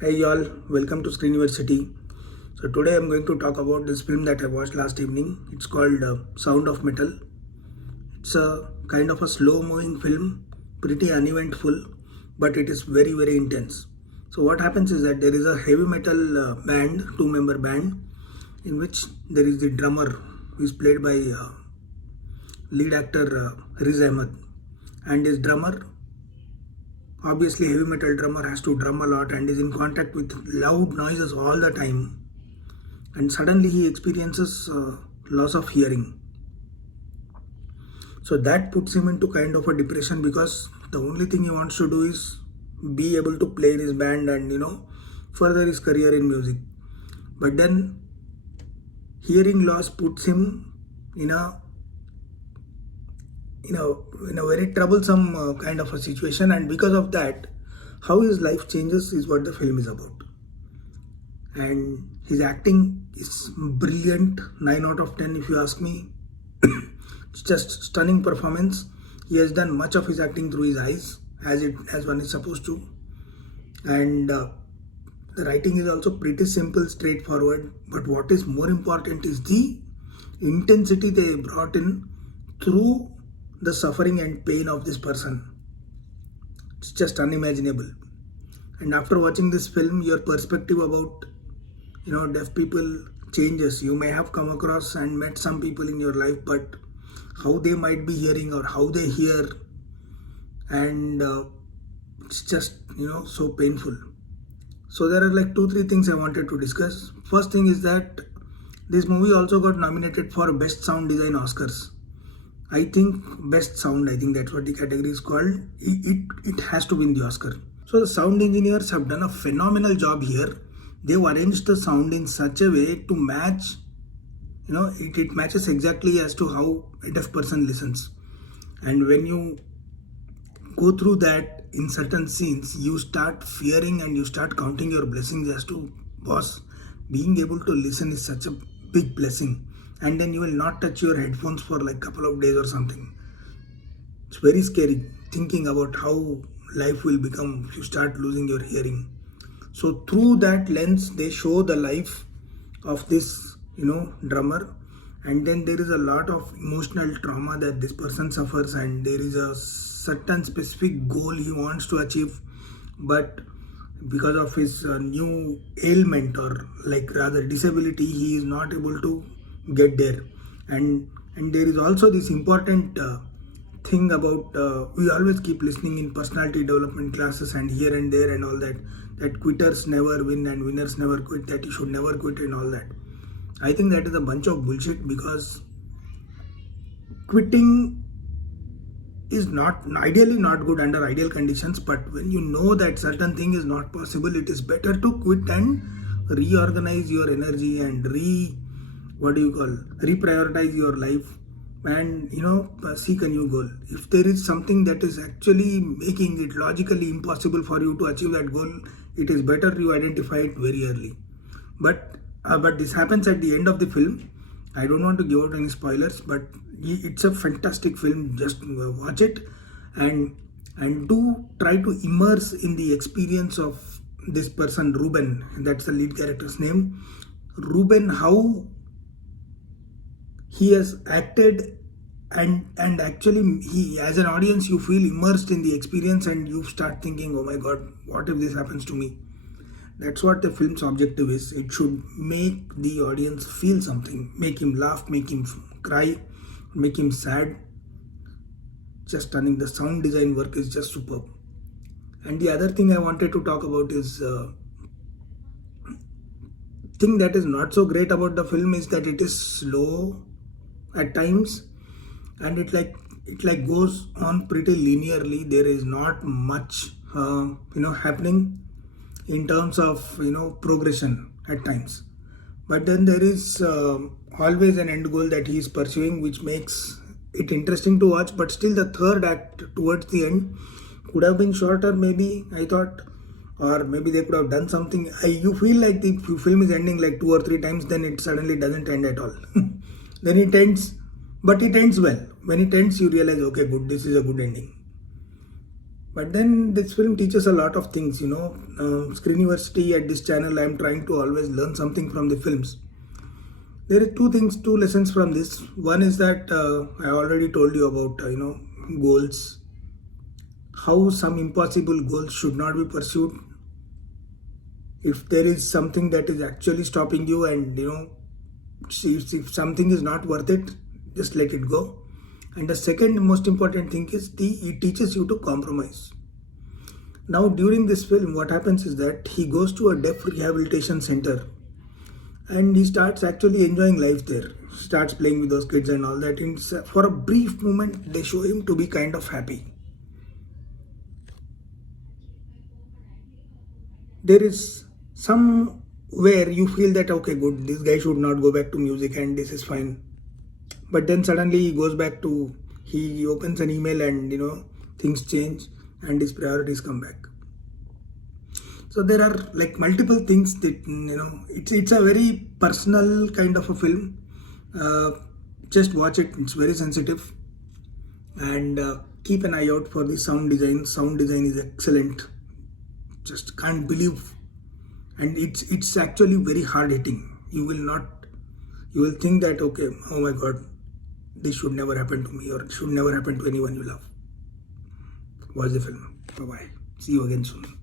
Hey y'all, welcome to Screeniversity. So today I'm going to talk about this film that I watched last evening. It's called Sound of Metal. It's a kind of a slow-moving film, pretty uneventful, but it is very intense. So what happens is that there is a heavy metal band, two-member band, in which there is the drummer who is played by lead actor Riz Ahmed, and his drummer, obviously heavy metal drummer, has to drum a lot and is in contact with loud noises all the time, and suddenly he experiences loss of hearing. So that puts him into kind of a depression because the only thing he wants to do is be able to play in his band and further his career in music. But then hearing loss puts him in a very troublesome kind of a situation, and because of that, how his life changes is what the film is about. And his acting is brilliant, 9 out of 10 if you ask me. It's just stunning performance. He has done much of his acting through his eyes, as one is supposed to. And the writing is also pretty simple, straightforward, but what is more important is the intensity they brought in through the suffering and pain of this person. It's just unimaginable. And after watching this film, your perspective about deaf people changes. You may have come across and met some people in your life, but how they might be hearing or how they hear, and it's just so painful. So there are like 2-3 things I wanted to discuss. First thing is that this movie also got nominated for Best Sound Design Oscars. I think Best Sound, I think that's what the category is called. It has to win the Oscar. So the sound engineers have done a phenomenal job here. They've arranged the sound in such a way to match, it matches exactly as to how a deaf person listens. And when you go through that in certain scenes, you start fearing and you start counting your blessings as to, boss, being able to listen is such a big blessing. And then you will not touch your headphones for like a couple of days or something. It's very scary thinking about how life will become if you start losing your hearing. So through that lens, they show the life of this, drummer. And then there is a lot of emotional trauma that this person suffers, and there is a certain specific goal he wants to achieve. But because of his new ailment, or like rather disability, he is not able to get there. And there is also this important thing about we always keep listening in personality development classes and here and there and all that quitters never win and winners never quit, that you should never quit and all that. I think that is a bunch of bullshit, because quitting is ideally not good under ideal conditions, but when you know that certain thing is not possible, it is better to quit and reorganize your energy and reprioritize your life and seek a new goal. If there is something that is actually making it logically impossible for you to achieve that goal, it is better you identify it very early. But this happens at the end of the film. I don't want to give out any spoilers, but it's a fantastic film. Just watch it and do try to immerse in the experience of this person, Ruben. That's the lead character's name. Ruben, how he has acted, and actually he, as an audience, you feel immersed in the experience and you start thinking, oh my god, what if this happens to me? That's what the film's objective is. It should make the audience feel something, make him laugh, make him cry, make him sad. Just stunning. The sound design work is just superb. And the other thing I wanted to talk about is thing that is not so great about the film is that it is slow at times, and it goes on pretty linearly. There is not much happening in terms of progression at times, but then there is always an end goal that he is pursuing, which makes it interesting to watch. But still, the third act towards the end could have been shorter, maybe, I thought, or maybe they could have done something. You feel like the film is ending like 2 or 3 times, then it suddenly doesn't end at all. Then it ends, but it ends well. When it ends, you realize, okay, good, this is a good ending. But then this film teaches a lot of things, you know. Screeniversity at this channel, I am trying to always learn something from the films. There are two lessons from this. One is that I already told you about, goals. How some impossible goals should not be pursued. If there is something that is actually stopping you, and if something is not worth it, just let it go. And the second most important thing is it teaches you to compromise. Now during this film, what happens is that he goes to a deaf rehabilitation center and he starts actually enjoying life there, starts playing with those kids and all that. And for a brief moment, they show him to be kind of happy. There is somewhere you feel that, okay, good, this guy should not go back to music and this is fine. But then suddenly he goes back to, he opens an email and things change and his priorities come back. So there are like multiple things that it's a very personal kind of a film. Just watch it, it's very sensitive. And keep an eye out for the sound design. Sound design is excellent. Just can't believe. And it's actually very hard hitting. You will think that, okay, oh my god, this should never happen to me, or it should never happen to anyone you love. Watch the film. Bye bye. See you again soon.